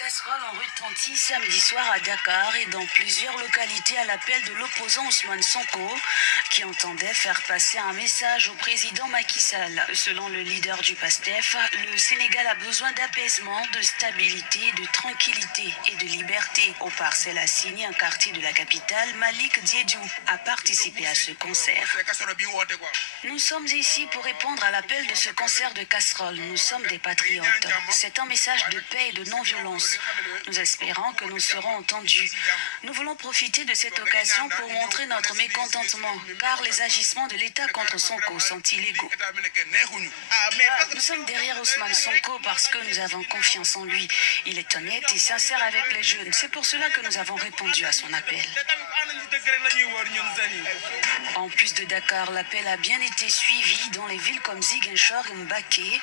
casseroles ont retenti samedi soir à Dakar et dans plusieurs localités à l'appel de l'opposant Ousmane Sonko qui entendait faire passer un message au président Macky Sall. Selon le leader du PASTEF, le Sénégal a besoin d'apaisement, de stabilité, de tranquillité et de liberté. Au parcelle assigné, un quartier de la capitale, Malik Diédiou a participé à ce concert. Nous sommes ici pour répondre à l'appel de ce concert de casseroles. Nous sommes des patriotes. C'est un message de paix et de non-violence. Nous espérons que nous serons entendus. Nous voulons profiter de cette occasion pour montrer notre mécontentement, car les agissements de l'État contre Sonko sont illégaux. Nous sommes derrière Ousmane Sonko parce que nous avons confiance en lui. Il est honnête et sincère avec les jeunes. C'est pour cela que nous avons répondu à son appel. En plus de Dakar, l'appel a bien été suivi dans les villes comme Ziguinchor et Mbaké.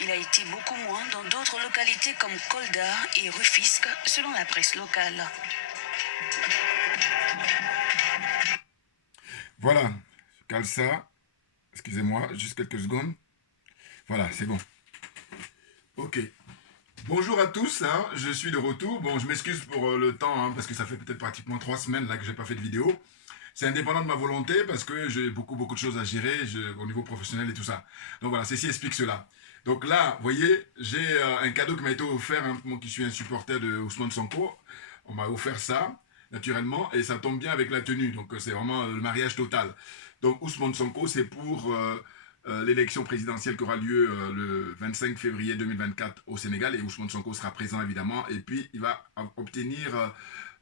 Il a été beaucoup moins dans d'autres localités comme Kolda et Rufisque, selon la presse locale. Voilà, je cale ça. Excusez-moi, juste quelques secondes. Voilà, c'est bon. Ok. Bonjour à tous, hein, je suis de retour. Bon, je m'excuse pour le temps, hein, parce que ça fait peut-être pratiquement 3 semaines là que j'ai pas fait de vidéo. C'est indépendant de ma volonté parce que j'ai beaucoup de choses à gérer au niveau professionnel et tout ça. Donc voilà, ceci explique cela. Donc là, vous voyez, j'ai un cadeau qui m'a été offert, hein, moi qui suis un supporter de Ousmane Sonko. On m'a offert ça, naturellement, et ça tombe bien avec la tenue. Donc c'est vraiment le mariage total. Donc Ousmane Sonko, c'est pour l'élection présidentielle qui aura lieu le 25 février 2024 au Sénégal. Et Ousmane Sonko sera présent, évidemment. Et puis, il va obtenir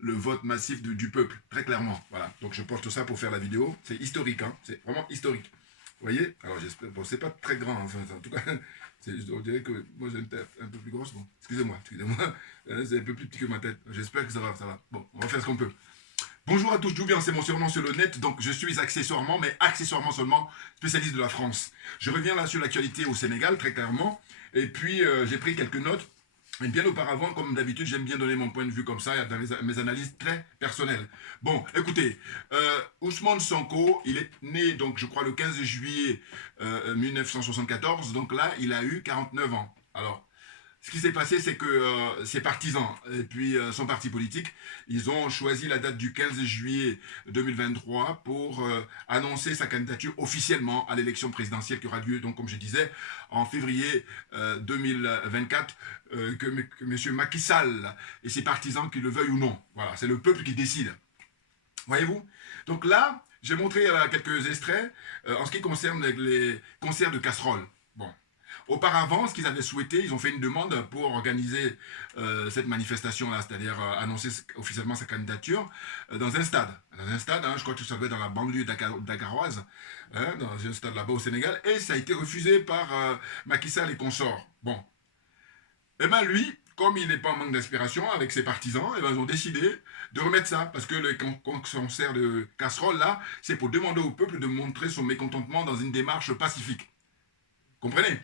le vote massif du peuple, très clairement. Voilà. Donc, je porte ça pour faire la vidéo. C'est historique, hein. C'est vraiment historique. Vous voyez? Alors, j'espère... Bon, c'est pas très grand, enfin, en tout cas... On dirait que moi j'ai une tête un peu plus grosse. Bon, excusez-moi. C'est un peu plus petit que ma tête. J'espère que ça va. Bon, on va faire ce qu'on peut. Bonjour à tous, Jouvian, c'est mon surnom sur le net, donc je suis accessoirement, mais accessoirement seulement, spécialiste de la France. Je reviens là sur l'actualité au Sénégal, très clairement, et puis j'ai pris quelques notes. Et bien auparavant, comme d'habitude, j'aime bien donner mon point de vue comme ça, dans mes analyses très personnelles. Bon, écoutez, Ousmane Sonko, il est né, donc je crois, le 15 juillet 1974, donc là, il a eu 49 ans. Alors, ce qui s'est passé, c'est que ses partisans et puis son parti politique, ils ont choisi la date du 15 juillet 2023 pour annoncer sa candidature officiellement à l'élection présidentielle qui aura lieu, donc comme je disais, en février 2024, que M. Macky Sall et ses partisans, qu'ils le veuillent ou non. Voilà, c'est le peuple qui décide. Voyez-vous? Donc là, j'ai montré quelques extraits en ce qui concerne les concerts de casseroles. Bon. Auparavant, ce qu'ils avaient souhaité, ils ont fait une demande pour organiser cette manifestation-là, c'est-à-dire annoncer officiellement sa candidature dans un stade. Dans un stade, hein, je crois que ça doit être dans la banlieue dakaroise, hein, dans un stade là-bas au Sénégal, et ça a été refusé par Macky Sall et consorts. Bon. Eh bien lui, comme il n'est pas en manque d'inspiration avec ses partisans, eh ben, ils ont décidé de remettre ça, parce que le concert de casserole là, c'est pour demander au peuple de montrer son mécontentement dans une démarche pacifique. Comprenez?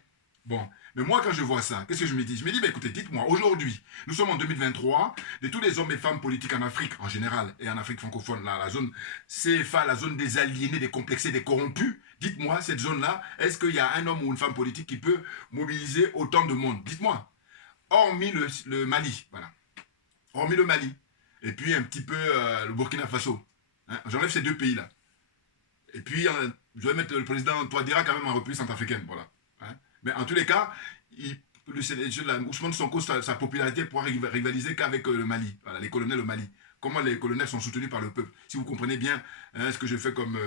Bon, mais moi quand je vois ça, qu'est-ce que je me dis? Je me dis, bah, écoutez, dites-moi, aujourd'hui, nous sommes en 2023, de tous les hommes et femmes politiques en Afrique en général, et en Afrique francophone, là, la zone CFA, la zone des aliénés, des complexés, des corrompus, dites-moi, cette zone-là, est-ce qu'il y a un homme ou une femme politique qui peut mobiliser autant de monde? Dites-moi. Hormis le Mali, voilà. Hormis le Mali. Et puis un petit peu le Burkina Faso. Hein? J'enlève ces deux pays-là. Et puis, je vais mettre le président Touadéra quand même en République centrafricaine, voilà. Hein? Mais en tous les cas, Ousmane Sonko, sa popularité pourra rivaliser qu'avec le Mali, voilà, les colonels au Mali. Comment les colonels sont soutenus par le peuple. Si vous comprenez bien hein, ce que je fais comme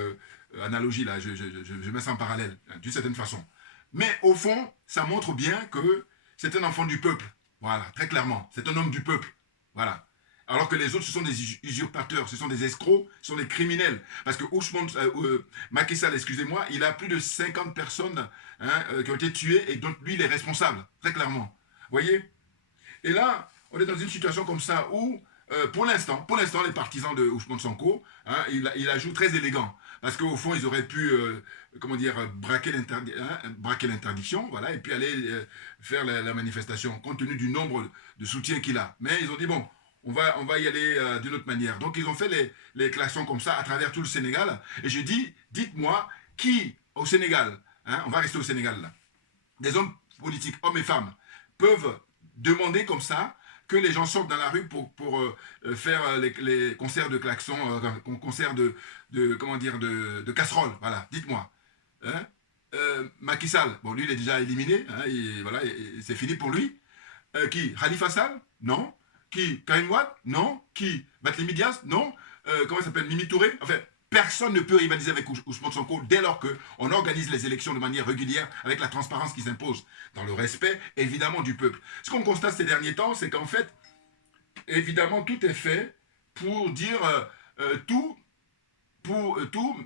analogie, là, je mets ça en parallèle, hein, d'une certaine façon. Mais au fond, ça montre bien que c'est un enfant du peuple. Voilà, très clairement. C'est un homme du peuple. Voilà. Alors que les autres, ce sont des usurpateurs, ce sont des escrocs, ce sont des criminels. Parce que Macky Sall, excusez-moi, il a plus de 50 personnes hein, qui ont été tuées et dont lui, il est responsable, très clairement. Vous voyez? Et là, on est dans une situation comme ça où, pour l'instant, les partisans de Ousmane Sonko, hein, il la joue très élégant. Parce qu'au fond, ils auraient pu, comment dire, braquer l'interdiction, voilà, et puis aller faire la manifestation, compte tenu du nombre de soutiens qu'il a. Mais ils ont dit, bon, on va y aller d'une autre manière. Donc, ils ont fait les klaxons comme ça à travers tout le Sénégal. Et je dis, dites-moi, qui, au Sénégal, hein, on va rester au Sénégal, là, des hommes politiques, hommes et femmes, peuvent demander comme ça que les gens sortent dans la rue pour faire les concerts de klaxons, concerts comment dire, de casseroles, voilà, dites-moi. Hein? Macky Sall, bon, lui, il est déjà éliminé, hein, voilà, c'est fini pour lui. Qui Khalifa Sall? Non. Qui Karim Wade? Non. Qui Barthélémy Dias? Non. Comment il s'appelle? Mimi Touré? Enfin, personne ne peut rivaliser avec Ousmane Sonko dès lors qu'on organise les élections de manière régulière avec la transparence qui s'impose, dans le respect évidemment du peuple. Ce qu'on constate ces derniers temps, c'est qu'en fait, évidemment, tout est fait pour dire tout,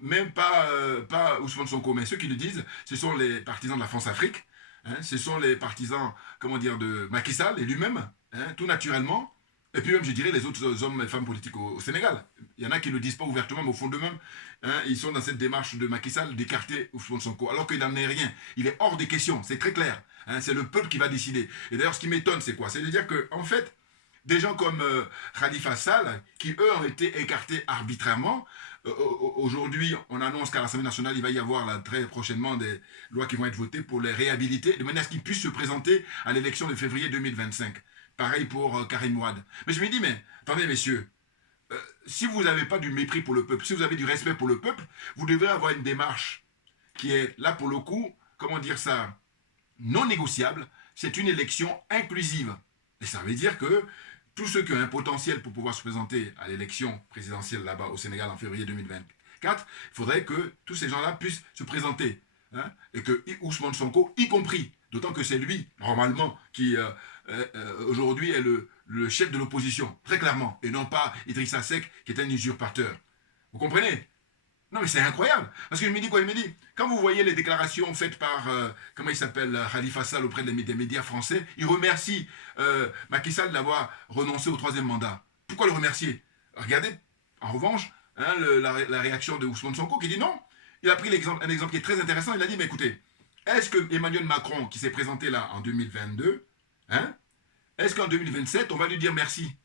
même pas Ousmane Sonko, mais ceux qui le disent, ce sont les partisans de la France-Afrique, hein, ce sont les partisans, comment dire, de Macky Sall et lui-même, hein, tout naturellement, et puis même, je dirais, les autres hommes et femmes politiques au Sénégal. Il y en a qui ne le disent pas ouvertement, mais au fond d'eux-mêmes, hein, ils sont dans cette démarche de Macky Sall d'écarter Ousmane Sonko, alors qu'il n'en est rien. Il est hors des questions, c'est très clair. Hein, c'est le peuple qui va décider. Et d'ailleurs, ce qui m'étonne, c'est quoi? C'est de dire que, en fait, des gens comme Khalifa Sall, qui eux ont été écartés arbitrairement, aujourd'hui, on annonce qu'à l'Assemblée nationale, il va y avoir là, très prochainement des lois qui vont être votées pour les réhabiliter, de manière à ce qu'ils puissent se présenter à l'élection de février 2025. Pareil pour Karim Wade. Mais je me dis, mais attendez, messieurs, si vous n'avez pas du mépris pour le peuple, si vous avez du respect pour le peuple, vous devez avoir une démarche qui est là pour le coup, comment dire ça, non négociable. C'est une élection inclusive. Et ça veut dire que tous ceux qui ont un potentiel pour pouvoir se présenter à l'élection présidentielle là-bas au Sénégal en février 2024, il faudrait que tous ces gens-là puissent se présenter. Hein, et que Ousmane Sonko, y compris, d'autant que c'est lui, normalement, qui aujourd'hui est le chef de l'opposition, très clairement, et non pas Idrissa Seck, qui est un usurpateur. Vous comprenez? Non, mais c'est incroyable. Parce que je me dis quoi? Il me dit, quand vous voyez les déclarations faites par, comment il s'appelle, Khalifa Sall auprès des médias français, il remercie Macky Sall d'avoir renoncé au troisième mandat. Pourquoi le remercier? Regardez, en revanche, hein, la réaction de Ousmane Sonko qui dit non. Il a pris un exemple qui est très intéressant. Il a dit, mais écoutez, est-ce que Emmanuel Macron, qui s'est présenté là en 2022, hein, est-ce qu'en 2027, on va lui dire merci?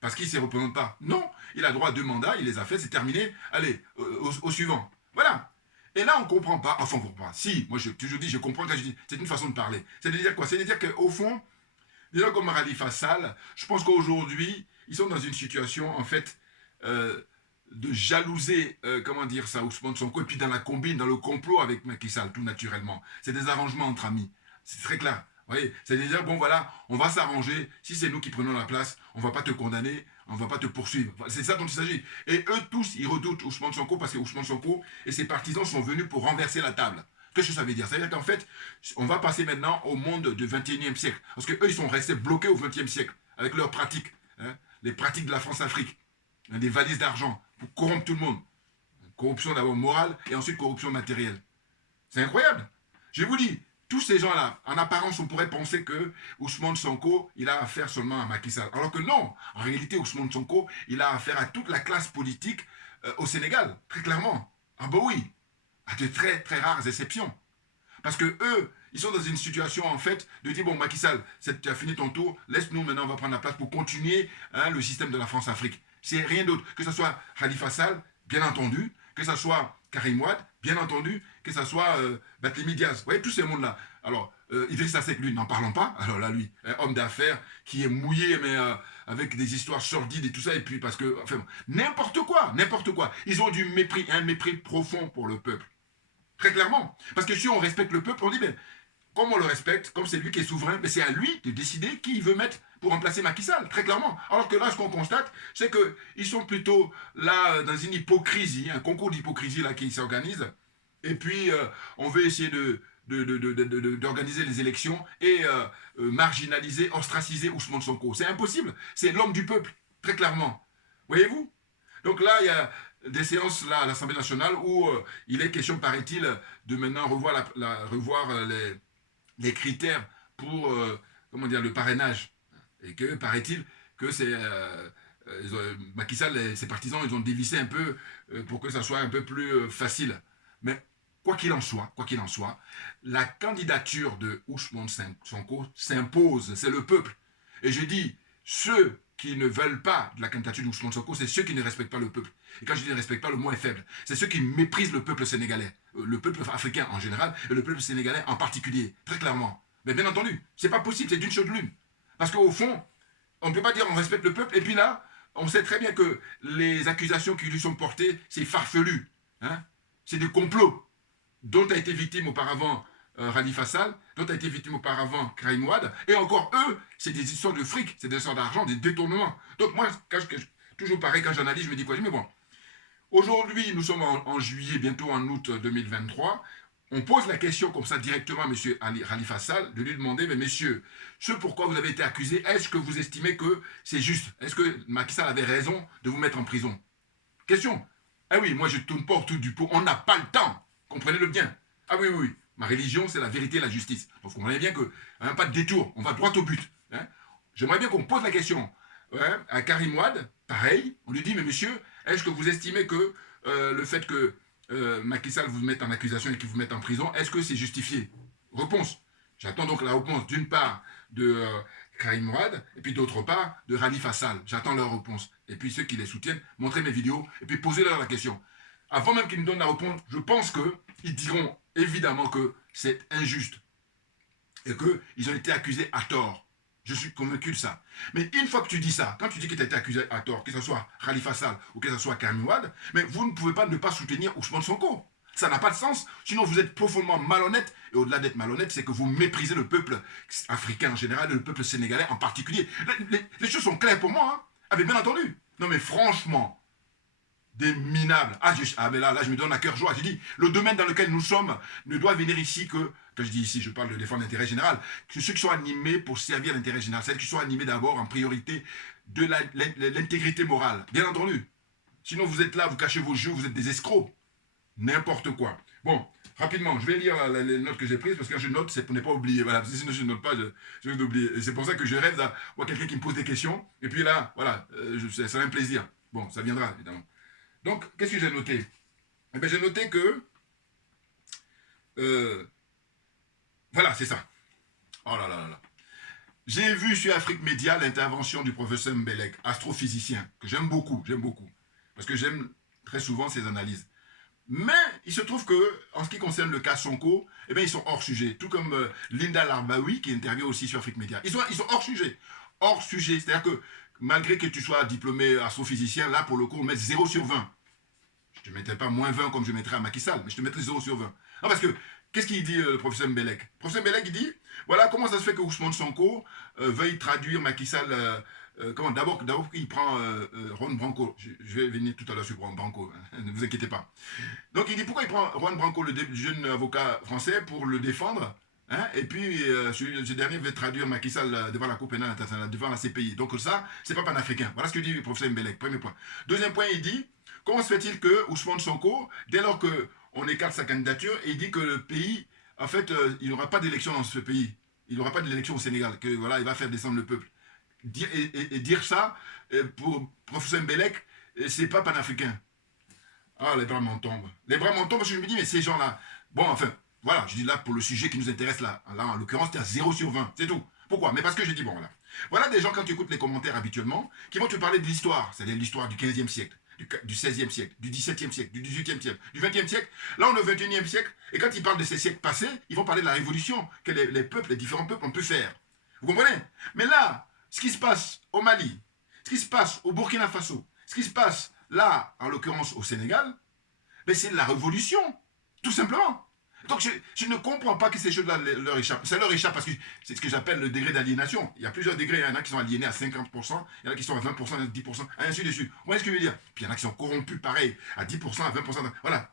Parce qu'il ne se représente pas. Non, il a droit à 2 mandats, il les a fait, c'est terminé. Allez, au suivant. Voilà. Et là, on ne comprend pas. Enfin, on ne comprend pas. Si, moi, je dis, je comprends quand je dis. C'est une façon de parler. C'est de dire quoi? C'est de dire qu'au fond, des gens comme Khalifa Sall, je pense qu'aujourd'hui, ils sont dans une situation, en fait, de jalouser, comment dire ça, Ousmane Sonko, et puis dans la combine, dans le complot avec Macky Sall, tout naturellement. C'est des arrangements entre amis. C'est très clair. Vous voyez, c'est-à-dire, bon voilà, on va s'arranger, si c'est nous qui prenons la place, on ne va pas te condamner, on ne va pas te poursuivre. C'est ça dont il s'agit. Et eux tous, ils redoutent Ousmane Sonko parce que Ousmane Sonko et ses partisans sont venus pour renverser la table. Qu'est-ce que ça veut dire? Ça veut dire qu'en fait, on va passer maintenant au monde du 21e siècle. Parce qu'eux, ils sont restés bloqués au 20e siècle, avec leurs pratiques, hein, les pratiques de la France-Afrique, hein, des valises d'argent, pour corrompre tout le monde. Corruption d'abord morale et ensuite corruption matérielle. C'est incroyable. Je vous dis, tous ces gens-là, en apparence, on pourrait penser que Ousmane Sonko, il a affaire seulement à Macky Sall. Alors que non, en réalité, Ousmane Sonko, il a affaire à toute la classe politique au Sénégal, très clairement. Ah bah oui, à de très très rares exceptions. Parce que eux, ils sont dans une situation en fait de dire, bon Macky Sall, tu as fini ton tour, laisse-nous maintenant, on va prendre la place pour continuer hein, le système de la France-Afrique. C'est rien d'autre. Que ce soit Khalifa Sall, bien entendu, que ce soit Karim Wade, bien entendu, que ce soit Barthélémy Dias. Vous voyez, tous ces mondes-là. Alors, Idrissa Seck, lui, n'en parlons pas. Alors là, lui, un homme d'affaires qui est mouillé, mais avec des histoires sordides et tout ça. Et puis, parce que, enfin, n'importe quoi, n'importe quoi. Ils ont du mépris, un mépris profond pour le peuple. Très clairement. Parce que si on respecte le peuple, on dit, ben, comme on le respecte, comme c'est lui qui est souverain, mais c'est à lui de décider qui il veut mettre pour remplacer Macky Sall, très clairement. Alors que là, ce qu'on constate, c'est qu'ils sont plutôt là dans une hypocrisie, un concours d'hypocrisie là qui s'organise. Et puis, on veut essayer d'organiser les élections et marginaliser, ostraciser Ousmane Sonko. C'est impossible. C'est l'homme du peuple, très clairement. Voyez-vous? Donc là, il y a des séances là, à l'Assemblée nationale où il est question, paraît-il, de maintenant revoir, les critères pour comment dire, le parrainage. Et que, paraît-il, que c'est Macky Sall et ses partisans, ils ont dévissé un peu pour que ça soit un peu plus facile. Mais quoi qu'il en soit, la candidature de Ousmane Sonko s'impose, c'est le peuple. Et je dis, ceux qui ne veulent pas de la candidature d'Ousmane Sonko, c'est ceux qui ne respectent pas le peuple. Et quand je dis ne respectent pas, le mot est faible. C'est ceux qui méprisent le peuple sénégalais, le peuple africain en général, et le peuple sénégalais en particulier, très clairement. Mais bien entendu, c'est pas possible, c'est d'une chose l'une. Parce qu'au fond, On ne peut pas dire on respecte le peuple, et puis là, on sait très bien que les accusations qui lui sont portées, c'est farfelu. Hein, c'est des complots dont a été victime auparavant Khalifa Sall, dont a été victime auparavant Karim Wade, et encore eux, c'est des histoires de fric, c'est des histoires d'argent, des détournements. Donc moi, toujours pareil, quand j'analyse, je me dis quoi? Je dis, mais bon, aujourd'hui, nous sommes en juillet, bientôt en août 2023, on pose la question comme ça directement à M. Khalifa Sall, de lui demander, mais messieurs, ce pourquoi vous avez été accusé, est-ce que vous estimez que c'est juste? Est-ce que Macky Sall avait raison de vous mettre en prison? Question. Ah oui, moi je tourne pas autour du pot, on n'a pas le temps. Comprenez-le bien. Ah oui, oui, oui. Ma religion, c'est la vérité et la justice. Donc vous comprenez bien que, hein, pas de détour, on va droit au but. Hein. J'aimerais bien qu'on pose la question à Karim Wade, pareil, on lui dit, mais monsieur, est-ce que vous estimez que le fait que Macky Sall vous mette en accusation et qu'il vous mette en prison, est-ce que c'est justifié? Réponse. J'attends donc la réponse d'une part de Karim Wade et puis d'autre part de Khalifa Sall. J'attends leur réponse. Et puis ceux qui les soutiennent, montrez mes vidéos et puis posez-leur la question. Avant même qu'ils me donnent la réponse, je pense qu'ils diront évidemment que c'est injuste et qu'ils ont été accusés à tort. Je suis convaincu de ça. Mais une fois que tu dis ça, quand tu dis que tu as été accusé à tort, que ce soit Khalifa Sall ou que ce soit Karim Wade, mais vous ne pouvez pas ne pas soutenir Ousmane Sonko. Ça n'a pas de sens. Sinon, vous êtes profondément malhonnête. Et au-delà d'être malhonnête, c'est que vous méprisez le peuple africain en général et le peuple sénégalais en particulier. Les choses sont claires pour moi. Hein. Ah, mais bien entendu. Non, mais franchement, des minables. Mais là, je me donne à cœur joie. J'ai dit, le domaine dans lequel nous sommes ne doit venir ici que, quand je dis ici, je parle de défendre l'intérêt général, que ceux qui sont animés pour servir l'intérêt général, celles qui sont animés d'abord en priorité de l'intégrité morale. Bien entendu. Sinon, vous êtes là, vous cachez vos jeux, vous êtes des escrocs. N'importe quoi. Bon, rapidement, je vais lire les notes que j'ai prises parce que quand je note, c'est pour ne pas oublier. Voilà, sinon je ne note pas, je vais oublier. Et c'est pour ça que je rêve d'avoir quelqu'un qui me pose des questions. Et puis là, voilà, ça sera un plaisir. Bon, ça viendra, évidemment. Donc, qu'est-ce que j'ai noté? Eh bien, j'ai noté que... voilà, c'est ça. Oh là là là là. J'ai vu sur Afrique Média l'intervention du professeur Mbelek, astrophysicien, que j'aime beaucoup, parce que j'aime très souvent ses analyses. Mais il se trouve que, en ce qui concerne le cas Sonko, eh bien, ils sont hors sujet. Tout comme Linda Larbaoui, qui intervient aussi sur Afrique Média. Ils sont hors sujet. Hors sujet. C'est-à-dire que, malgré que tu sois diplômé astrophysicien, là, pour le coup, on met 0 sur 20. Je ne te mettrai pas moins 20 comme je mettrais à Macky Sall, mais je te mettrai 0 sur 20. Non, parce que, qu'est-ce qu'il dit, le professeur Mbelek? Le professeur Mbelek, il dit, voilà, comment ça se fait que Ousmane Sonko veuille traduire Macky Sall... D'abord qu'il prend Ron Branco. Je vais venir tout à l'heure sur Ron Branco, hein, ne vous inquiétez pas. Donc il dit pourquoi il prend Ron Branco, le jeune avocat français, pour le défendre, hein, et puis ce dernier veut traduire Macky Sall devant la Cour pénale internationale, devant la CPI. Donc ça, c'est pas panafricain. Voilà ce que dit le professeur Mbelek, premier point. Deuxième point, il dit, comment se fait-il que Ousmane Sonko, dès lors qu'on écarte sa candidature, et il dit que le pays, en fait, il n'y aura pas d'élection dans ce pays. Il n'y aura pas d'élection au Sénégal, que voilà, il va faire descendre le peuple. Dire ça, pour professeur Mbelek, c'est pas panafricain. Ah, les bras m'en tombent. Les bras m'en tombent parce que je me dis, mais ces gens-là, bon, enfin, voilà, je dis là pour le sujet qui nous intéresse là. Là, en l'occurrence, tu as 0 sur 20, c'est tout. Pourquoi? Mais parce que je dis, bon, voilà. Voilà des gens, quand tu écoutes les commentaires habituellement, qui vont te parler de l'histoire, c'est-à-dire l'histoire du 15e siècle, du 16e siècle, du 17e siècle, du 18e siècle, du 20e siècle. Là, on est au 21e siècle, et quand ils parlent de ces siècles passés, ils vont parler de la révolution que les peuples, les différents peuples ont pu faire. Vous comprenez? Mais là, ce qui se passe au Mali, ce qui se passe au Burkina Faso, ce qui se passe là, en l'occurrence au Sénégal, ben c'est la révolution, tout simplement. Donc je ne comprends pas que ces choses-là leur échappent. Ça leur échappe parce que c'est ce que j'appelle le degré d'aliénation. Il y a plusieurs degrés. Il y en a qui sont aliénés à 50%, il y en a qui sont à 20%, à 10%, ainsi de suite. Vous voyez ce que je veux dire? Puis il y en a qui sont corrompus pareil, à 10%, à 20%. Voilà.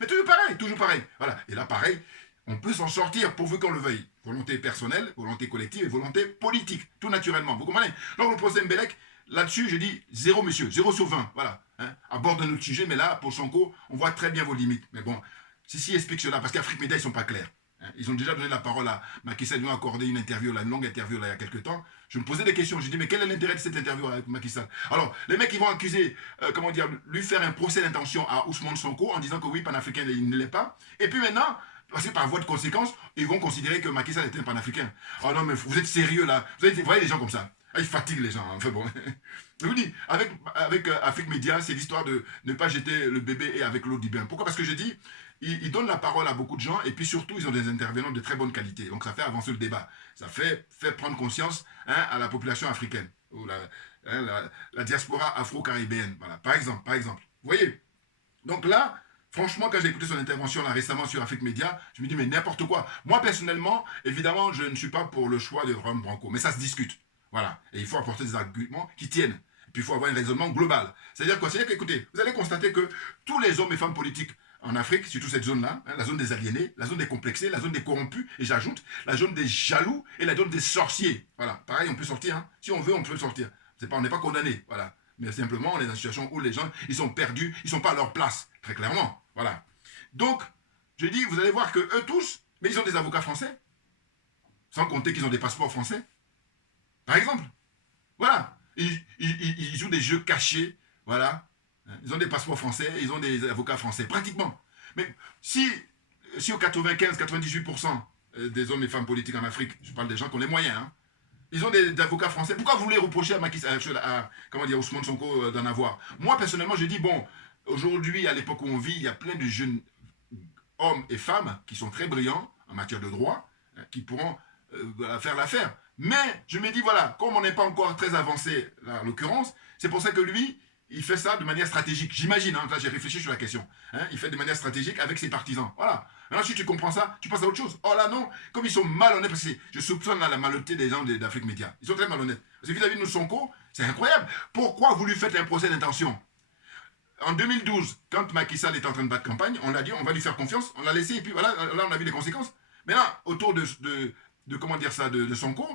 Mais toujours pareil, toujours pareil. Voilà. Et là, pareil, on peut s'en sortir pourvu qu'on le veuille. Volonté personnelle, volonté collective et volonté politique, tout naturellement. Vous comprenez? Donc le procès Mbelek, là-dessus, je dis 0, monsieur, 0 sur 20. Voilà. Hein, à bord d'un autre sujet, mais là, pour Sonko, on voit très bien vos limites. Mais bon, ceci explique cela, parce qu'Afrique Média, ils ne sont pas clairs. Hein, ils ont déjà donné la parole à Macky Sall, ils lui ont accordé une interview, une longue interview là, il y a quelques temps. Je me posais des questions, je dis, mais quel est l'intérêt de cette interview avec Macky Sall? Alors, les mecs, ils vont accuser, comment dire, lui faire un procès d'intention à Ousmane Sonko en disant que oui, panafricain, il ne l'est pas. Et puis maintenant, parce que par voie de conséquence, ils vont considérer que Macky Sall était un panafricain. Oh non, mais vous êtes sérieux là? Vous voyez les gens comme ça? Ah, ils fatiguent les gens. Hein. Enfin bon. Je vous dis, avec Afrique Média, c'est l'histoire de ne pas jeter le bébé et avec l'eau du bain. Pourquoi? Parce que je dis, ils donnent la parole à beaucoup de gens et puis surtout, ils ont des intervenants de très bonne qualité. Donc ça fait avancer le débat. Ça fait prendre conscience hein, à la population africaine. ou la diaspora afro-caribéenne. Voilà, par exemple, par exemple. Vous voyez? Donc là, franchement, quand j'ai écouté son intervention là, récemment sur Afrique Média, je me dis, mais n'importe quoi. Moi, personnellement, évidemment, je ne suis pas pour le choix de Rome Branco, mais ça se discute. Voilà. Et il faut apporter des arguments qui tiennent. Et puis, il faut avoir un raisonnement global. C'est-à-dire quoi? C'est-à-dire qu'écoutez, vous allez constater que tous les hommes et femmes politiques en Afrique, surtout cette zone-là, hein, la zone des aliénés, la zone des complexés, la zone des corrompus, et j'ajoute, la zone des jaloux et la zone des sorciers. Voilà. Pareil, on peut sortir. Hein. Si on veut, on peut sortir. On n'est pas condamné. Voilà. Mais simplement, on est dans une situation où les gens, ils sont perdus, ils ne sont pas à leur place, très clairement. Voilà. Donc, je dis, vous allez voir que eux tous, mais ils ont des avocats français, sans compter qu'ils ont des passeports français. Par exemple. Voilà. Ils jouent des jeux cachés. Voilà. Ils ont des passeports français, ils ont des avocats français, pratiquement. Mais si au 95-98% des hommes et femmes politiques en Afrique, je parle des gens qui ont les moyens, hein, ils ont des avocats français. Pourquoi vous voulez reprocher comment dire, Ousmane Sonko d'en avoir? Moi, personnellement, je dis, bon, aujourd'hui, à l'époque où on vit, il y a plein de jeunes hommes et femmes qui sont très brillants en matière de droit, qui pourront faire l'affaire. Mais je me dis, voilà, comme on n'est pas encore très avancé, là, en l'occurrence, c'est pour ça que lui, il fait ça de manière stratégique. J'imagine, hein, là j'ai réfléchi sur la question. Hein, il fait de manière stratégique avec ses partisans. Voilà. Maintenant, si tu comprends ça, tu passes à autre chose. Oh là non, comme ils sont malhonnêtes, parce que je soupçonne là, la malhonnêteté des gens d'Afrique Média. Ils sont très malhonnêtes. Parce que vis-à-vis de Sonko, c'est incroyable. Pourquoi vous lui faites un procès d'intention? En 2012, quand Macky Sall était en train de battre campagne, on l'a dit, on va lui faire confiance, on l'a laissé, et puis voilà, là on a vu les conséquences. Mais là, autour de comment dire ça, de Sonko,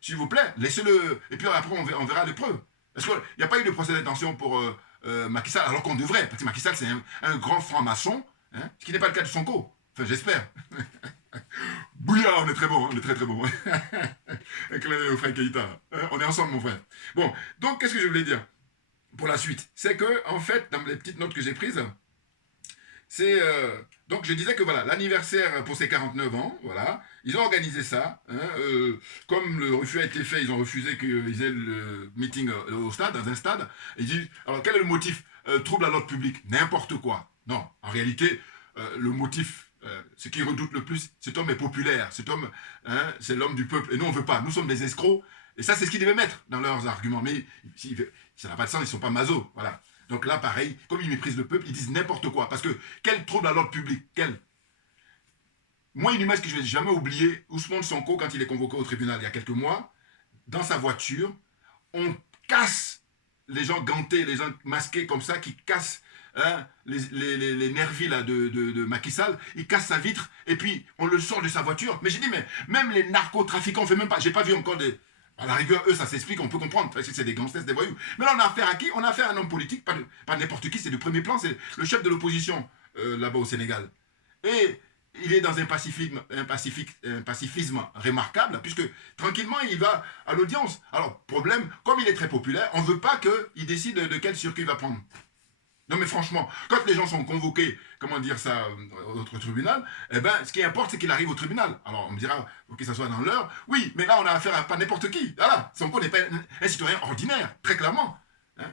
s'il vous plaît, laissez-le, et puis après on verra les preuves. Parce qu'il n'y a pas eu de procès d'intention pour Macky Sall, alors qu'on devrait, parce que Macky Sall c'est un grand franc-maçon, hein, ce qui n'est pas le cas de Sonko. Enfin, j'espère. Bouillard, on est très bon, on est très très bon. Un clin d'œil au frère Keïta. On est ensemble, mon frère. Bon, donc qu'est-ce que je voulais dire pour la suite? C'est que, en fait, dans les petites notes que j'ai prises, c'est. Donc je disais que voilà, l'anniversaire pour ses 49 ans, voilà, ils ont organisé ça. Hein, comme le refus a été fait, ils ont refusé qu'ils aient le meeting au stade, dans un stade. Et ils disent, alors quel est le motif? Trouble à l'ordre public, n'importe quoi. Non, en réalité, le motif, ce qu'ils redoutent le plus, cet homme est populaire, cet homme, hein, c'est l'homme du peuple. Et nous, on ne veut pas, nous sommes des escrocs. Et ça, c'est ce qu'ils devaient mettre dans leurs arguments. Mais ça n'a pas de sens, ils ne sont pas maso. Voilà. Donc là, pareil, comme ils méprisent le peuple, ils disent n'importe quoi. Parce que quel trouble à l'ordre public? Moi, une image que je ne vais jamais oublier, Ousmane Sonko, quand il est convoqué au tribunal il y a quelques mois, dans sa voiture, on casse les gens gantés, les gens masqués comme ça, qui cassent hein, les nervis là, de Macky Sall, ils cassent sa vitre, et puis on le sort de sa voiture. Mais j'ai dit, mais même les narcotrafiquants, on fait même pas, j'ai pas vu encore des... À la rigueur, eux, ça s'explique, on peut comprendre, parce que c'est des gangsters, des voyous. Mais là, on a affaire à qui? On a affaire à un homme politique, pas n'importe qui, c'est du premier plan, c'est le chef de l'opposition là-bas au Sénégal. Et il est dans un pacifisme remarquable, puisque tranquillement, il va à l'audience. Alors, problème, comme il est très populaire, on ne veut pas qu'il décide de quel circuit il va prendre. Non mais franchement, quand les gens sont convoqués, comment dire ça, au tribunal, eh ben, ce qui importe, c'est qu'il arrive au tribunal. Alors on me dira, faut que ça soit dans l'heure. Oui, mais là on a affaire à pas n'importe qui. Voilà, Sonko n'est pas un citoyen ordinaire, très clairement. Hein.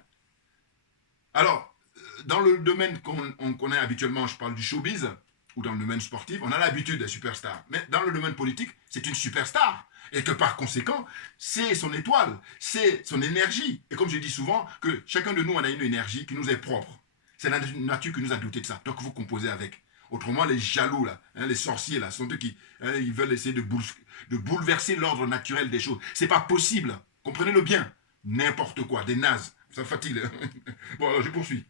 Alors, dans le domaine qu'on connaît habituellement, je parle du showbiz, ou dans le domaine sportif, on a l'habitude des superstars. Mais dans le domaine politique, c'est une superstar. Et que par conséquent, c'est son étoile, c'est son énergie. Et comme je dis souvent, que chacun de nous, on a une énergie qui nous est propre. C'est la nature qui nous a doté de ça. Donc, vous composez avec. Autrement, les jaloux, là, hein, les sorciers, là, sont eux qui ils veulent essayer de bouleverser l'ordre naturel des choses. C'est pas possible. Comprenez-le bien. N'importe quoi, des nazes. Ça fatigue. Bon, alors, je poursuis.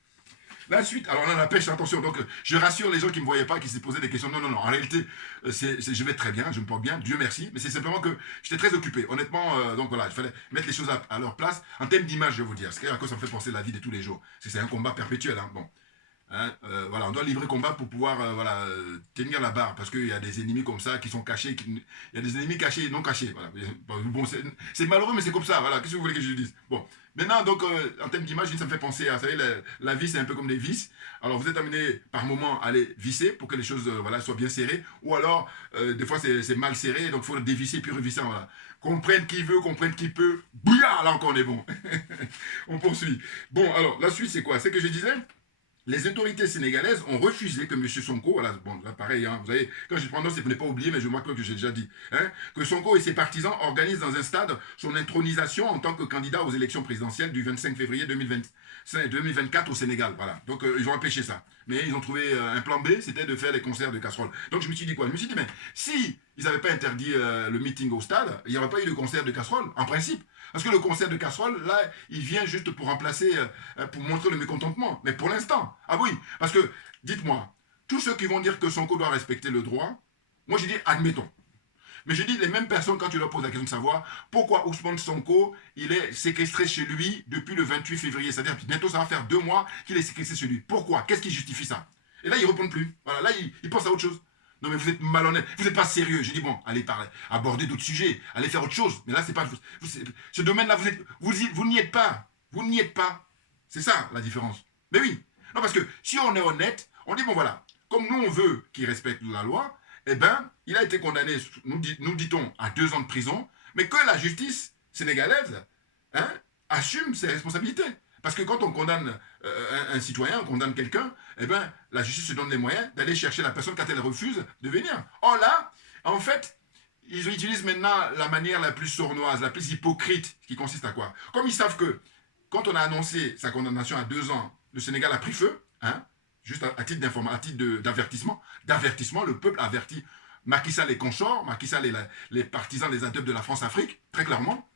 La suite, alors là, la pêche, attention, donc je rassure les gens qui ne me voyaient pas, qui se posaient des questions. Non, non, non, en réalité, je vais très bien, je me porte bien, Dieu merci, mais c'est simplement que j'étais très occupé. Honnêtement, donc voilà, il fallait mettre les choses à leur place. En termes d'image, je vais vous dire, ce qui à quoi ça me fait penser la vie de tous les jours. C'est un combat perpétuel, hein, bon. Hein, voilà, on doit livrer combat pour pouvoir voilà, tenir la barre, parce qu'il y a des ennemis comme ça qui sont cachés, il y a des ennemis cachés et non cachés. Voilà. Bon, c'est malheureux, mais c'est comme ça, voilà, qu'est-ce que vous voulez que je dise? Bon. Maintenant, donc, en termes d'image, ça me fait penser à, vous savez, la vis, c'est un peu comme des vis. Alors, vous êtes amené par moment à les visser pour que les choses voilà, soient bien serrées. Ou alors, des fois, c'est mal serré, donc il faut le dévisser puis revisser. Voilà. Qu'on prenne qui veut, qu'on prenne qui peut. Bouillard, là encore, on est bon. On poursuit. Bon, alors, la suite, c'est quoi? C'est que je disais, les autorités sénégalaises ont refusé que M. Sonko, voilà, bon, là pareil, hein, vous savez, quand je prononce, c'est pour ne pas oublier, mais je vois que j'ai déjà dit, hein, que Sonko et ses partisans organisent dans un stade son intronisation en tant que candidat aux élections présidentielles du 25 février 2024 au Sénégal, voilà. Donc ils ont empêché ça. Mais ils ont trouvé un plan B, c'était de faire les concerts de casseroles. Donc je me suis dit quoi? Je me suis dit, mais si ils n'avaient pas interdit le meeting au stade, il n'y aurait pas eu de concert de casseroles, en principe. Parce que le concert de casserole, là, il vient juste pour remplacer, pour montrer le mécontentement. Mais pour l'instant, ah oui, parce que, dites-moi, tous ceux qui vont dire que Sonko doit respecter le droit, moi j'ai dit, admettons. Mais je dis, les mêmes personnes, quand tu leur poses la question de savoir pourquoi Ousmane Sonko, il est séquestré chez lui depuis le 28 février, c'est-à-dire que bientôt ça va faire 2 mois qu'il est séquestré chez lui. Pourquoi? Qu'est-ce qui justifie ça? Et là, ils ne répondent plus. Voilà, là, ils pensent à autre chose. Non, mais vous êtes malhonnête, vous n'êtes pas sérieux. J'ai dit, bon, allez parler, aborder d'autres sujets, allez faire autre chose. Mais là, c'est pas. Ce domaine-là, vous n'y êtes pas. Vous n'y êtes pas. C'est ça la différence. Mais oui. Non, parce que si on est honnête, on dit, bon, voilà, comme nous, on veut qu'il respecte la loi, eh bien, il a été condamné, nous dit-on, à 2 ans de prison, mais que la justice sénégalaise hein, assume ses responsabilités. Parce que quand on condamne un citoyen, on condamne quelqu'un, eh bien, la justice se donne les moyens d'aller chercher la personne quand elle refuse de venir. Or là, en fait, ils utilisent maintenant la manière la plus sournoise, la plus hypocrite, qui consiste à quoi? Comme ils savent que quand on a annoncé sa condamnation à 2 ans, le Sénégal a pris feu, hein, juste à titre d'information, à titre d'avertissement, le peuple avertit Macky Sall et consorts, Macky Sall et les partisans, les adeptes de la France-Afrique, très clairement.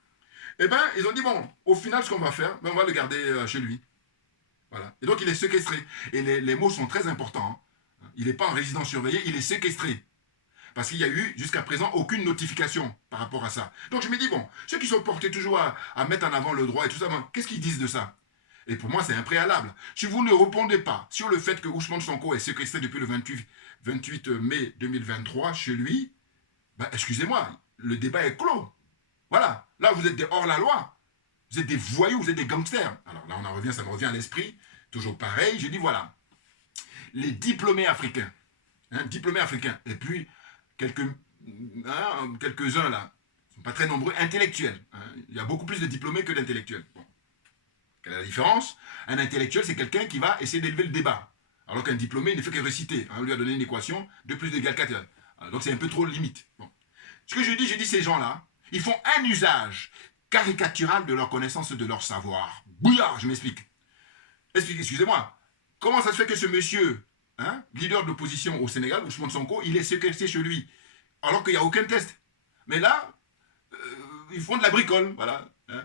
Eh bien, ils ont dit, bon, au final, ce qu'on va faire, ben, on va le garder chez lui. Voilà. Et donc, il est séquestré. Et les mots sont très importants. Hein. Il n'est pas en résidence surveillée, il est séquestré. Parce qu'il n'y a eu, jusqu'à présent, aucune notification par rapport à ça. Donc, je me dis, bon, ceux qui sont portés toujours à mettre en avant le droit et tout ça, ben, qu'est-ce qu'ils disent de ça? Et pour moi, c'est un préalable. Si vous ne répondez pas sur le fait que Ousmane Sonko est séquestré depuis le 28 mai 2023 chez lui, ben, excusez-moi, le débat est clos. Voilà. Là, vous êtes des hors-la-loi. Vous êtes des voyous, vous êtes des gangsters. Alors là, ça me revient à l'esprit. Toujours pareil. Je dis voilà. Les diplômés africains. Hein, diplômés africains. Et puis, quelques-uns là. Ils ne sont pas très nombreux. Intellectuels. Hein. Il y a beaucoup plus de diplômés que d'intellectuels. Bon. Quelle est la différence? Un intellectuel, c'est quelqu'un qui va essayer d'élever le débat. Alors qu'un diplômé, il ne fait que réciter. Hein. On lui a donné une équation. 2 plus 2 égale 4. Donc c'est un peu trop limite. Bon. Ce que je dis ces gens-là, ils font un usage caricatural de leur connaissance et de leur savoir. Bouillard, je m'explique. Excusez-moi. Comment ça se fait que ce monsieur, hein, leader de l'opposition au Sénégal, Ousmane Sonko, il est séquestré chez lui, alors qu'il n'y a aucun test? Mais là, ils font de la bricole, voilà. Hein.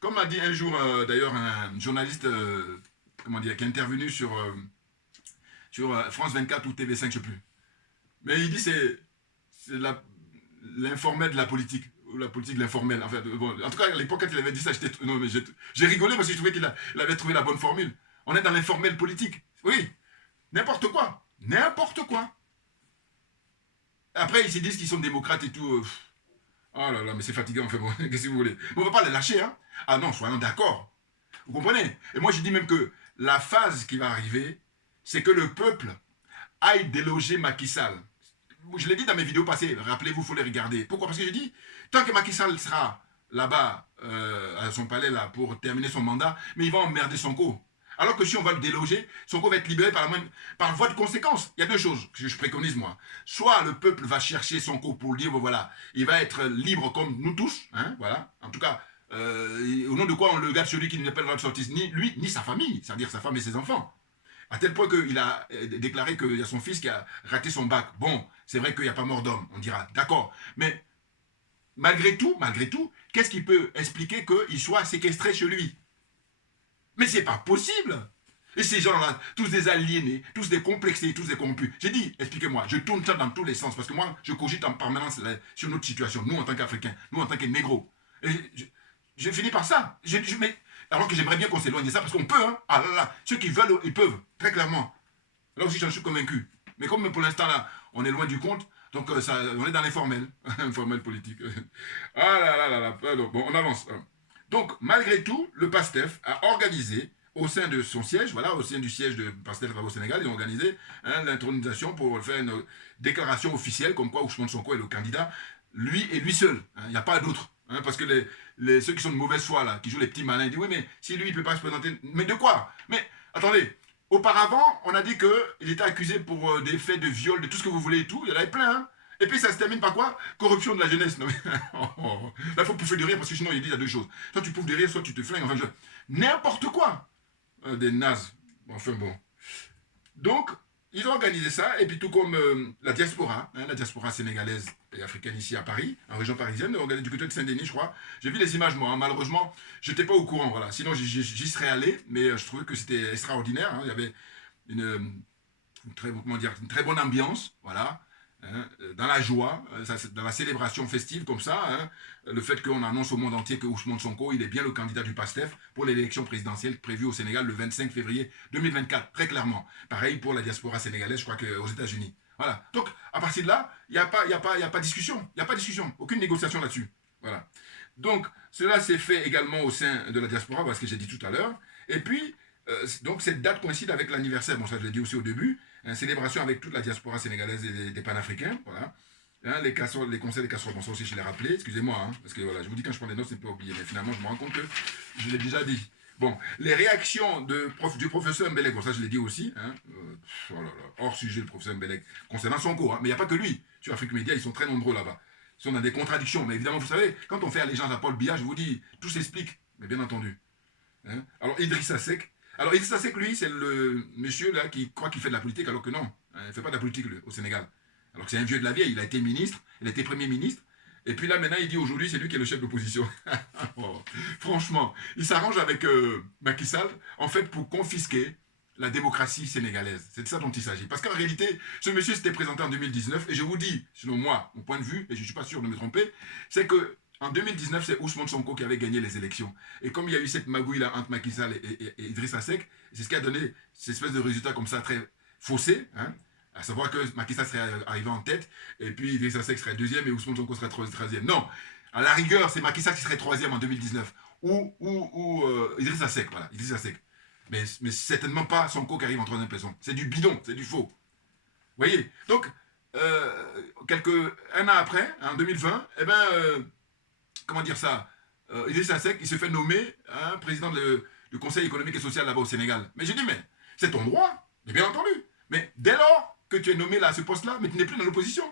Comme m'a dit un jour, d'ailleurs, un journaliste, comment dire, qui est intervenu sur France 24 ou TV5, je ne sais plus. Mais il dit c'est l'informel de la politique. Ou la politique de l'informel. Enfin, bon, en tout cas, à l'époque, quand il avait dit ça, non, mais j'ai rigolé parce que je trouvais qu'il avait trouvé la bonne formule. On est dans l'informel politique. Oui, n'importe quoi. N'importe quoi. Après, ils se disent qu'ils sont démocrates et tout. Oh là là, mais c'est fatigant, enfin bon, qu'est-ce que vous voulez? Mais on ne va pas les lâcher, hein. Ah non, soyons d'accord. Vous comprenez? Et moi, je dis même que la phase qui va arriver, c'est que le peuple aille déloger Macky Sall. Je l'ai dit dans mes vidéos passées, rappelez-vous, il faut les regarder. Pourquoi? Parce que je dis, tant que Macky Sall sera là-bas, à son palais, là, pour terminer son mandat, mais il va emmerder Sonko. Alors que si on va le déloger, Sonko va être libéré par voie de conséquence. Il y a 2 choses que je préconise, moi. Soit le peuple va chercher Sonko pour le dire, bon, voilà, il va être libre comme nous tous, hein, voilà. En tout cas, au nom de quoi on le garde celui qui n'a pas le droit de sortir, ni lui, ni sa famille, c'est-à-dire sa femme et ses enfants. À tel point qu'il a déclaré qu'il y a son fils qui a raté son bac. Bon, c'est vrai qu'il n'y a pas mort d'homme, on dira, d'accord. Mais malgré tout, qu'est-ce qui peut expliquer qu'il soit séquestré chez lui? Mais c'est pas possible. Et ces gens-là, tous des aliénés, tous des complexés, tous des corrompus. J'ai dit, expliquez-moi, je tourne ça dans tous les sens, parce que moi, je cogite en permanence sur notre situation, nous en tant qu'Africains, nous en tant que négros. Et je finis par ça. Alors que j'aimerais bien qu'on s'éloigne de ça, parce qu'on peut, hein. Ah là là, ceux qui veulent, ils peuvent, très clairement. Là aussi, j'en suis convaincu. Mais comme pour l'instant, là, on est loin du compte, donc on est dans l'informel, informel politique. Ah là là là là, pardon. Bon, on avance. Donc, malgré tout, le PASTEF a organisé, au sein de son siège, voilà, au sein du siège de PASTEF au Sénégal, ils ont organisé l'intronisation pour faire une déclaration officielle, comme quoi Ousmane Sonko est le candidat, lui et lui seul. Il n'y a pas d'autre. Hein, parce que ceux qui sont de mauvaise foi, là, qui jouent les petits malins, ils disent oui, mais si lui, il ne peut pas se présenter. Mais de quoi? Mais attendez, Auparavant, on a dit qu'il était accusé pour des faits de viol, de tout ce que vous voulez et tout. Il y en avait plein, hein. Et puis ça se termine par quoi? Corruption de la jeunesse. Non, mais... Là, il faut pouffer de rire parce que sinon, il dit il y a deux choses. Soit tu pouffes de rire, soit tu te flingues. Enfin, n'importe quoi. Des nazes. Enfin bon. Donc, ils ont organisé ça, et puis tout comme la diaspora sénégalaise et africaine ici à Paris, en région parisienne, organisée du côté de Saint-Denis, je crois. J'ai vu les images, moi, hein. Malheureusement, je n'étais pas au courant, voilà. Sinon, j'y serais allé, mais je trouvais que c'était extraordinaire, hein. Il y avait une très bonne ambiance, voilà, hein, dans la joie, dans la célébration festive comme ça, hein, le fait qu'on annonce au monde entier que Ousmane Sonko, il est bien le candidat du PASTEF pour l'élection présidentielle prévue au Sénégal le 25 février 2024, très clairement. Pareil pour la diaspora sénégalaise, je crois qu'aux États-Unis. Voilà. Donc, à partir de là, il n'y a pas de discussion. Il n'y a pas de discussion. Aucune négociation là-dessus. Voilà. Donc, cela s'est fait également au sein de la diaspora, parce que j'ai dit tout à l'heure. Et puis, donc, cette date coïncide avec l'anniversaire, bon, ça je l'ai dit aussi au début, une célébration avec toute la diaspora sénégalaise et des panafricains, voilà. Hein, les concerts des casseroles, bon, ça aussi je l'ai rappelé, excusez-moi, hein, parce que voilà, je vous dis quand je prends des notes, c'est pas oublié, mais finalement je me rends compte que je l'ai déjà dit. Bon, les réactions du professeur Mbelek, bon ça je l'ai dit aussi, hein, oh là là, hors sujet le professeur Mbelek, concernant son cours, hein, mais il n'y a pas que lui, sur Afrique Média, ils sont très nombreux là-bas. Ils sont dans des contradictions, mais évidemment, vous savez, quand on fait allégeance à Paul Biya, je vous dis, tout s'explique, mais bien entendu. Hein. Alors Idrissa Seck, lui, c'est le monsieur là qui croit qu'il fait de la politique alors que non. Hein, il ne fait pas de la politique au Sénégal. Alors que c'est un vieux de la vieille, il a été ministre, il a été premier ministre, et puis là maintenant il dit aujourd'hui c'est lui qui est le chef d'opposition. Oh, franchement, il s'arrange avec Macky Sall en fait pour confisquer la démocratie sénégalaise. C'est de ça dont il s'agit. Parce qu'en réalité, ce monsieur s'était présenté en 2019, et je vous dis, selon moi, mon point de vue, et je ne suis pas sûr de me tromper, c'est que en 2019, c'est Ousmane Sonko qui avait gagné les élections. Et comme il y a eu cette magouille-là entre Macky Sall et Idrissa Seck, c'est ce qui a donné cette espèce de résultat comme ça très faussé, hein, à savoir que Macky Sall serait arrivé en tête, et puis Idrissa Seck serait deuxième, et Ousmane Sonko serait troisième. Non, à la rigueur, c'est Macky Sall qui serait troisième en 2019. Ou Idrissa Seck, voilà, Idrissa Seck. Mais certainement pas Sonko qui arrive en troisième position. C'est du bidon, c'est du faux. Vous voyez? Donc, un an après, en 2020, eh ben, comment dire ça, Idrissa Seck, il se fait nommer hein, président du Conseil économique et social là-bas au Sénégal. Mais j'ai dit, mais c'est ton droit, bien entendu. Mais dès lors que tu es nommé là à ce poste-là, mais tu n'es plus dans l'opposition.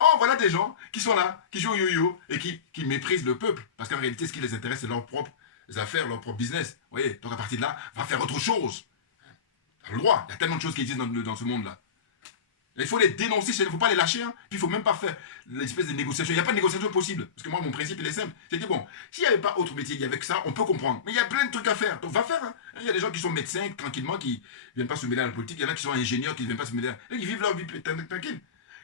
Oh, voilà des gens qui sont là, qui jouent au yo-yo et qui méprisent le peuple. Parce qu'en réalité, ce qui les intéresse, c'est leurs propres affaires, leur propre business. Vous voyez, donc à partir de là, va faire autre chose. Tu as le droit. Il y a tellement de choses qui existent dans ce monde-là. Il faut les dénoncer, il ne faut pas les lâcher. Hein. Puis il ne faut même pas faire l'espèce de négociation. Il n'y a pas de négociation possible. Parce que moi, mon principe, il est simple. J'ai dit, bon, s'il n'y avait pas autre métier, il y avait que ça, on peut comprendre. Mais il y a plein de trucs à faire. Donc va faire. Hein. Il y a des gens qui sont médecins, tranquillement, qui ne viennent pas se mêler à la politique. Il y en a qui sont ingénieurs, qui ne viennent pas se mêler à la... Ils vivent leur vie tranquille.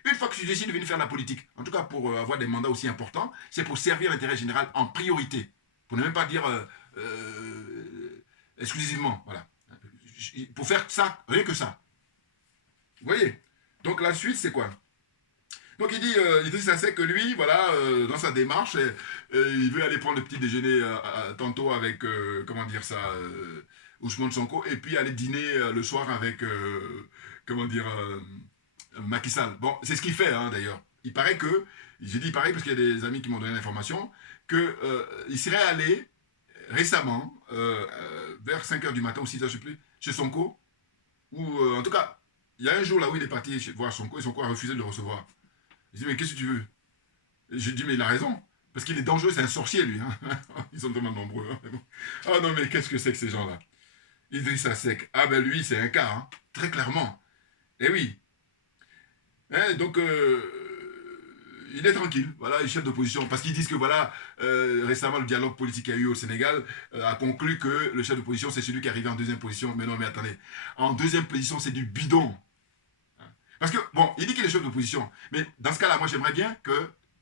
Une fois que tu décides de venir faire la politique, en tout cas pour avoir des mandats aussi importants, c'est pour servir l'intérêt général en priorité. Pour ne même pas dire exclusivement. Voilà. Pour faire ça, rien que ça. Vous voyez? Donc la suite, c'est quoi? Donc il dit, Idrissa Seck que lui, voilà, dans sa démarche, il veut aller prendre le petit déjeuner tantôt avec, comment dire ça, Ousmane Sonko, et puis aller dîner le soir avec, comment dire, Macky Sall. Bon, c'est ce qu'il fait, hein, d'ailleurs. Il paraît que, j'ai dit pareil parce qu'il y a des amis qui m'ont donné l'information, qu'il serait allé récemment, vers 5h du matin ou 6h, je ne sais plus, chez Sonko, ou en tout cas, il y a un jour là où il est parti voir Sonko, et Sonko a refusé de le recevoir. Je dis, mais qu'est-ce que tu veux? J'ai dit, mais il a raison. Parce qu'il est dangereux, c'est un sorcier, lui. Hein. Ils sont tellement nombreux. Hein. Ah non, mais qu'est-ce que c'est que ces gens-là? Idrissa Seck. Ah ben lui, c'est un cas, hein. Très clairement. Eh oui. Hein, donc, il est tranquille. Voilà, il est chef d'opposition. Parce qu'ils disent que, voilà, récemment, le dialogue politique qu'il y a eu au Sénégal a conclu que le chef d'opposition, c'est celui qui est arrivé en deuxième position. Mais non, mais attendez. En deuxième position, c'est du bidon. Parce que, bon, il dit qu'il est chef d'opposition, mais dans ce cas-là, moi j'aimerais bien que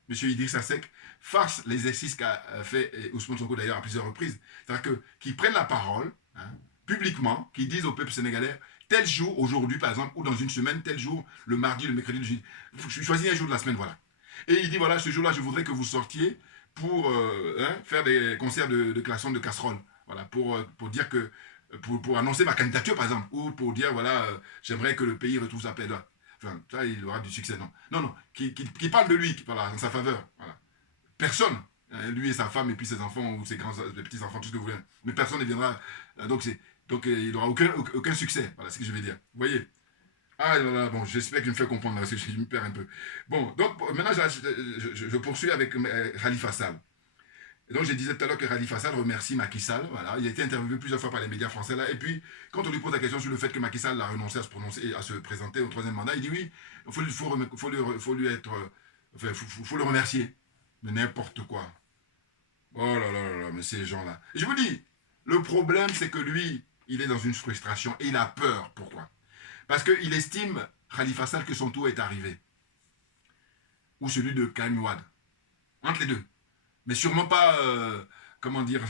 M. Idrissa Seck fasse l'exercice qu'a fait Ousmane Sonko d'ailleurs à plusieurs reprises. C'est-à-dire qu'il prenne la parole, hein, publiquement, qu'il dise au peuple sénégalais, tel jour, aujourd'hui par exemple, ou dans une semaine, tel jour, le mardi, le mercredi, le jeudi. Je choisis un jour de la semaine, voilà. Et il dit, voilà, ce jour-là, je voudrais que vous sortiez pour faire des concerts de klaxons, de casseroles. Voilà, pour dire que, pour annoncer ma candidature par exemple, ou pour dire, voilà, j'aimerais que le pays retrouve sa paix. Enfin, ça, il aura du succès, non. Non, non, qui parle de lui, qui parle en sa faveur. Voilà. Personne, Lui et sa femme, et puis ses enfants, ou ses petits-enfants, tout ce que vous voulez. Mais personne ne viendra. Donc, il n'aura aucun succès. Voilà ce que je vais dire. Vous voyez? Ah là là, bon, j'espère que je me fais comprendre là, parce que je me perds un peu. Bon, donc maintenant, je poursuis avec Khalifa Sall. Et donc, je disais tout à l'heure que Khalifa Sall remercie Macky Sall. Voilà. Il a été interviewé plusieurs fois par les médias français là. Et puis, quand on lui pose la question sur le fait que Macky Sall a renoncé à se prononcer, à se présenter au troisième mandat, il dit oui, faut le remercier. Mais n'importe quoi. Oh là là là là, mais ces gens-là. Et je vous dis, le problème, c'est que lui, il est dans une frustration et il a peur. Pourquoi? Parce qu'il estime, Khalifa Sall, que son tour est arrivé. Ou celui de Karim Wade. Entre les deux. Mais sûrement pas, comment dire,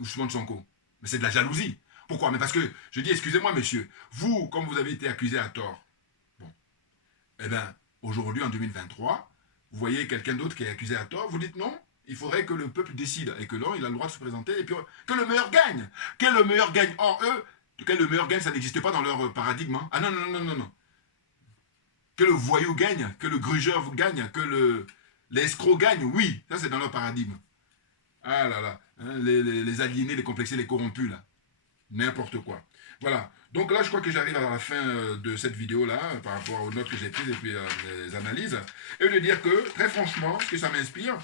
Ousmane Sonko. Mais c'est de la jalousie. Pourquoi? Mais parce que, je dis, excusez-moi, monsieur, vous, comme vous avez été accusé à tort, bon, eh bien, aujourd'hui, en 2023, vous voyez quelqu'un d'autre qui est accusé à tort, vous dites non, il faudrait que le peuple décide, et que non, il a le droit de se présenter, et puis que le meilleur gagne. Que le meilleur gagne. Or, eux, que le meilleur gagne, ça n'existe pas dans leur paradigme. Hein. Ah non, non, non, non, non. Que le voyou gagne, que le grugeur gagne, que l'escroc gagne, oui, ça c'est dans leur paradigme. Ah là là, hein, les aliénés, les complexés, les corrompus, là. N'importe quoi. Voilà. Donc là, je crois que j'arrive à la fin de cette vidéo-là, par rapport aux notes que j'ai prises et puis les analyses, et de dire que, très franchement, ce que ça m'inspire,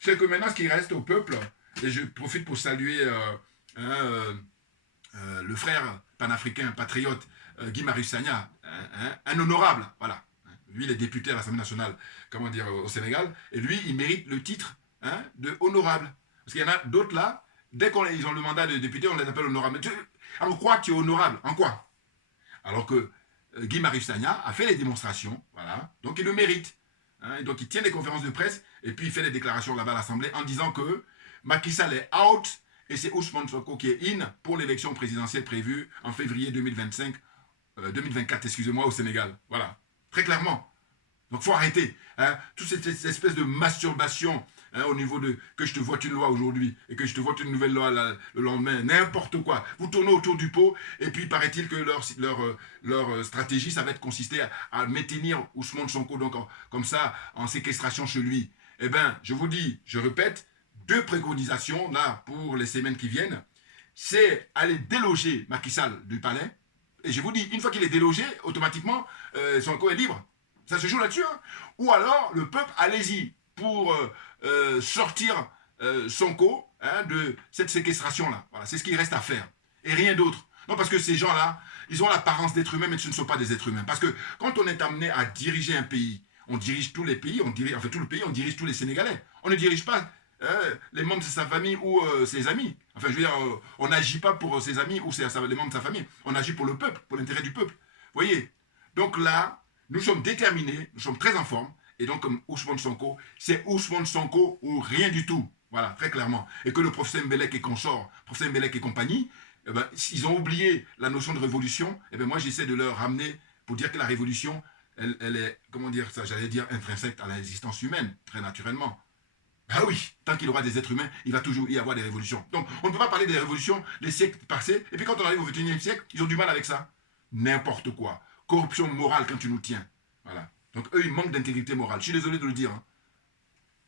c'est que maintenant, ce qui reste au peuple, et je profite pour saluer le frère panafricain, patriote, Guy Marius Sagna, un honorable, voilà. Lui, il est député à l'Assemblée nationale, comment dire, au Sénégal, et lui, il mérite le titre de honorable. Parce qu'il y en a d'autres là, dès qu'ils ont le mandat de député, on les appelle honorables. En quoi tu es honorable? En quoi? Alors que Guy Marius Sagna a fait les démonstrations, voilà, donc il le mérite. Donc il tient des conférences de presse, et puis il fait des déclarations là-bas à l'Assemblée en disant que Macky Sall est out, et c'est Ousmane Sonko qui est in pour l'élection présidentielle prévue en février 2024, excusez-moi, au Sénégal. Voilà, très clairement. Donc faut arrêter. Toute cette espèce de masturbation au niveau de que je te vote une loi aujourd'hui et que je te vote une nouvelle loi le lendemain, n'importe quoi. Vous tournez autour du pot et puis paraît-il que leur stratégie, ça va être consister à maintenir Ousmane Sonko donc comme ça en séquestration chez lui. Eh bien, je vous dis, je répète, deux préconisations là pour les semaines qui viennent. C'est aller déloger Macky Sall du palais. Et je vous dis, une fois qu'il est délogé, automatiquement, Sonko est libre. Ça se joue là-dessus. Hein. Ou alors, le peuple, allez-y, pour sortir Sonko de cette séquestration-là. Voilà, c'est ce qu'il reste à faire. Et rien d'autre. Non, parce que ces gens-là, ils ont l'apparence d'êtres humains, mais ce ne sont pas des êtres humains. Parce que quand on est amené à diriger un pays, on dirige tous les pays, enfin tout le pays, on dirige tous les Sénégalais. On ne dirige pas les membres de sa famille ou ses amis. Enfin, je veux dire, on n'agit pas pour ses amis ou les membres de sa famille. On agit pour le peuple, pour l'intérêt du peuple. Vous voyez? Donc là, nous sommes déterminés, nous sommes très en forme. Et donc, comme Ousmane Sonko, c'est Ousmane Sonko ou rien du tout. Voilà, très clairement. Et que le professeur Mbelek et consort, professeur Mbelek et compagnie, eh ben, ils ont oublié la notion de révolution. Eh ben, moi, j'essaie de leur ramener pour dire que la révolution, elle est, comment dire ça, j'allais dire intrinsèque à l'existence humaine, très naturellement. Ah oui, tant qu'il y aura des êtres humains, il va toujours y avoir des révolutions. Donc, on ne peut pas parler des révolutions des siècles passés, et puis quand on arrive au XXIe siècle, ils ont du mal avec ça. N'importe quoi. Corruption morale quand tu nous tiens. Voilà. Donc, eux, ils manquent d'intégrité morale. Je suis désolé de le dire. Hein.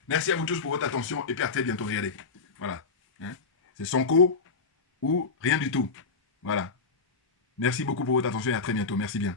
Merci à vous tous pour votre attention, et puis à très bientôt. Regardez. Voilà. Hein? C'est Sonko ou rien du tout. Voilà. Merci beaucoup pour votre attention et à très bientôt. Merci bien.